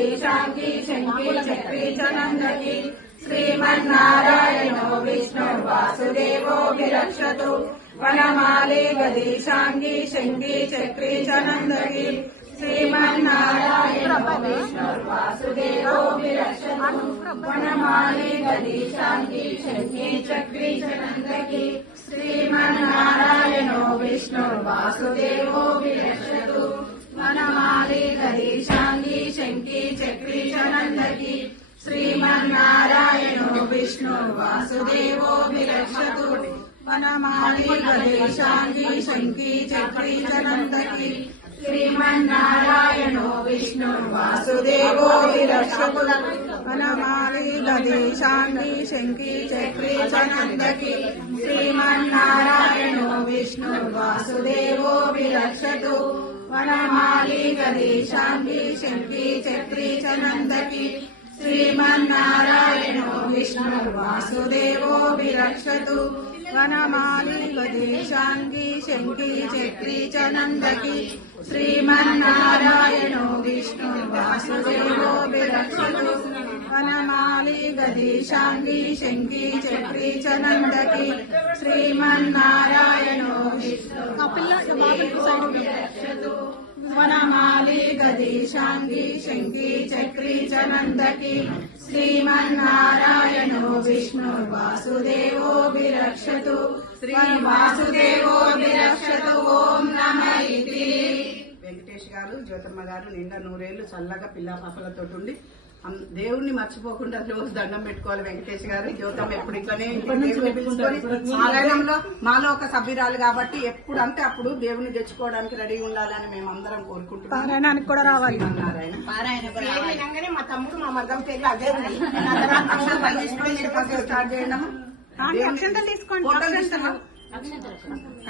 गदीशांगी शंकी चक्री च नंदकी श्रीमन्नारायणो विष्णुर्वासुदेवो विरक्षतु वनमाली गदीशांगी शंकी चक्री च नंदकी श्रीमन्नारायणो विष्णुर्वासुदेवो विरक्षतु वनमाली गदीशांगी शंकी चक्री च नंदकी श्रीमन्नारायणो विष्णुर्वासुदेवो विरक्षतु वनमाली गदीशांगी शंकी चक्री च नंदकी श्रीमन्नारायणो विष्णुर्वासुदेवो विरक्षतु वनमाली गदीशांगी शंकी चक्री च नंदकी श्रीमन्नारायणो विष्णुर्वासुदेवो विरक्षतु वनमाली गदीशांगी शंकी चक्री च नंदकी श्रीमन्नारायणो विष्णुर्वासुदेवो विरक्षतु वनमाली गदीशांगी शंकी चक्री च नंदकी श्रीमन्नारायणो विष्णुर्वासुदेवो विरक्षतु वनमाली गदीशांगी शंकी चक्री च नंदकी श्रीमन्नारायणो विष्णुर्वासुदेवो विरक्षतु वनमाली गदीशांगी शंकी चक्री च नंदकी श्रीमन्नारायणो विष्णुर्वासुदेवो विरक्षतु वनमाली गदीशांगी शंकी चक्री च नंदकी श्रीमन्नारायणो विष्णुर्वासुदेवो विरक्षतु वासुदेवो विरक्षतु ओम नमः इति। వెంకటేష్ గారు జ్యోతమ్మ గారు నిండా నూరేళ్లు చల్లగా పిల్ల పాపలతో ఉండి దేవుణ్ణి మర్చిపోకుండా రోజు దండం పెట్టుకోవాలి. వెంకటేష్ గారు జ్యోతమ్మ ఎప్పుడు ఇట్లనే ఆలయంలో మాలో ఒక సభ్యురాలు కాబట్టి ఎప్పుడు అంటే అప్పుడు దేవుని తెచ్చుకోవడానికి రెడీగా ఉండాలని మేము అందరం కోరుకుంటున్నాం. పారాయణానికి కూడా రావాలి. మా తమ్ముడు మా మగం పేరు అదే స్టార్ట్ చేయడం. అక్షంతలు తీసుకోండి.